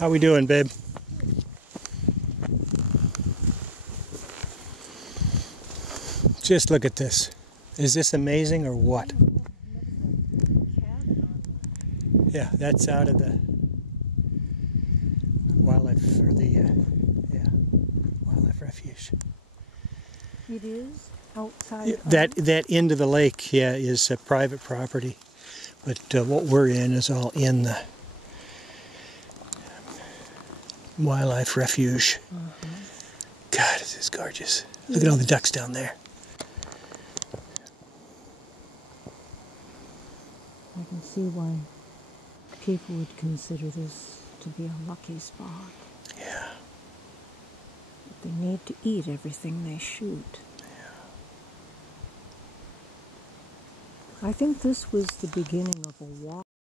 How we doing, babe? Just look at this. Is this amazing or what? Yeah, that's out of the wildlife, or the wildlife refuge. It is outside. That end of the lake, yeah, is private property, but what we're in is all in the wildlife refuge. God, this is gorgeous. Look at all the ducks down there. I can see why people would consider this to be a lucky spot. Yeah. But they need to eat everything they shoot. I think this was the beginning of a walk.